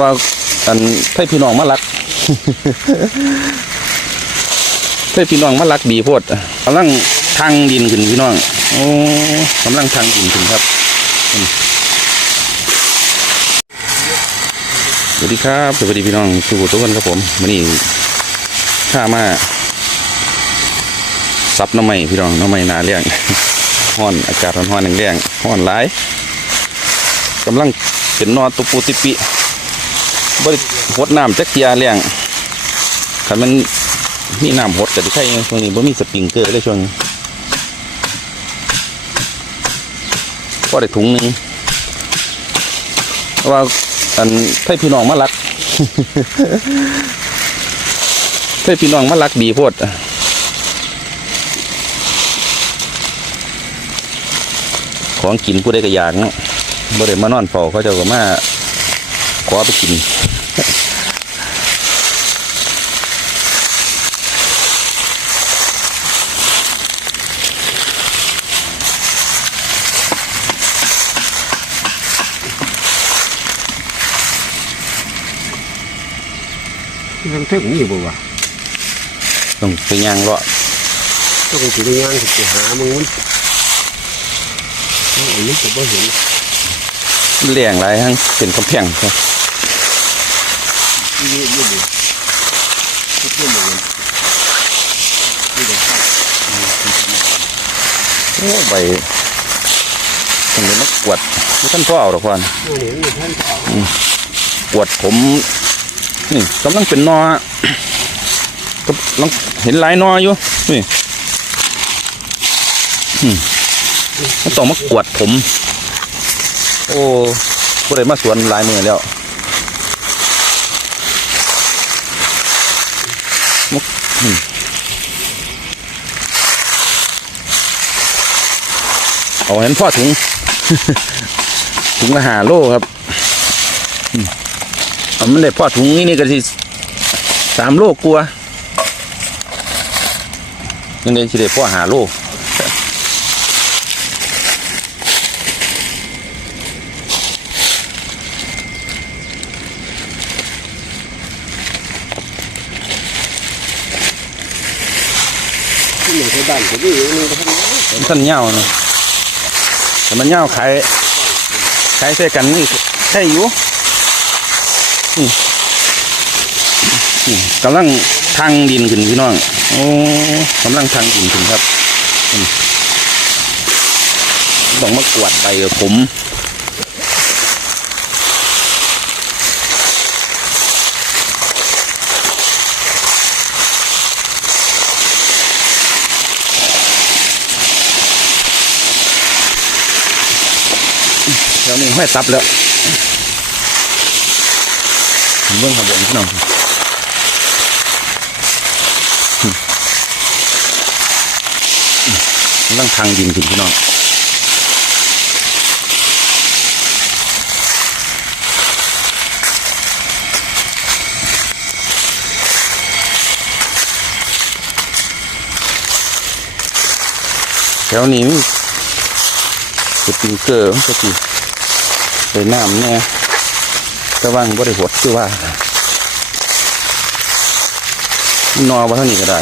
ว่าอันให้พี่น้องมารักให้พี่น้องมารักดีโพดกำลังทางดินขึ้นพี่น้องโอ้กำลังทางดินขึ้นครับสวัสดีครับสวัสดีพี่น้องทุกทุกคนครับผมวันนี้ข้ามาซับน้ำไม้พี่น้องน้ำไม้นาเลี้ยงห้อนอากาศร้อนๆแรงๆห้อนหลายกำลังเป็นนอตุปูติปิ บริหดน้ำจักเทียเลี้ยงคันมันมีน้ำหดก็ได้ใช่ช่วงนี้บ่มีสปริงเกอร์เลยช่วงนี้ก็ได้ถุงหนึ่งว่าอันให้พี่น้องมารักให้พี่น้องมารักดีโพดของกินผู้ใดก็อยากเนาะบ่ได้มานอนเฝ้าเขาเจ้าก็มาขอไปกิน ยังเท่งนี่บ่วะต้องไปย่างเลาะต้องสิได้งานสิหา มึงมันอันนี้ก็บ่เห็นเลี้ยงหลายทั้งเป็นกำแพงครับที่นี่นี่นี่ทุกเรื่องมันนี่เดี๋ยครับโอ้ใบต้องเลยมากวดไม่ท่านพ่อเอาหรอกพ่อนอันนี้มันท่านเอากวดผมนี่กำลังเป็นนอก็ลังเห็นลายนออยู่นี่มันต้องมากวดผม โอ้ผู้ใดมาสวนลายมือแล้ว เอาเห็นพ่อถุง ถุงละหาโลครับมเอามันได้พ่อถุงนี่นี่ก็สิสามโลกลัวยังได้สิได้พ่อหาโล ที่ไหนที่บ้านก็มีอยู่นี่ก็ทำได้ท่านเหย้าเนาะแต่มันเหย้าขายขายใส่กันนี่ใช่อยู่อืมอืมกำลังทางดินขึ้นพี่น้องโอ้กำลังทางดินขึ้นครับอืมต้องมากวาดใบกับผม เดี๋ยวนี้ห้อยตับแล้วเบื้องขบวนพี่น้องอืมอืมกำลังทางดินขึ้นพี่น้องแถวนี้มีสปริงเกอร์มัก็สิ ใส่น้ำเนี่ยกระวังบ่ได้หดคือว่านอว่าเท่านี้ก็ได้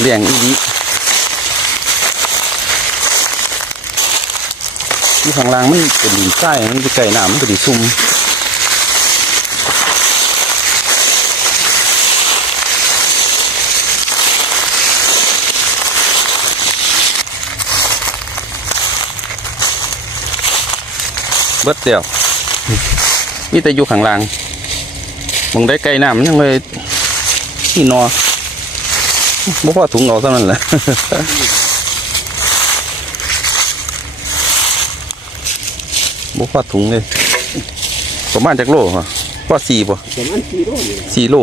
เลี้ยงอีดีที่ข้างล่างมันเป็นดินทรายมันไปไก่น้ำมันก็ดีซุ่ม เบิดเดียวมีแต่อยู่ข้างล่างมองได้ไก่น้ำมันยังเลยที่นอบ่พอถุงเอาเท่านั้นแหละบ่พอถุงเลยประมาณจากโลเหรอพอสี่ป่ะประมาณ4โลนี่แหละสี่โล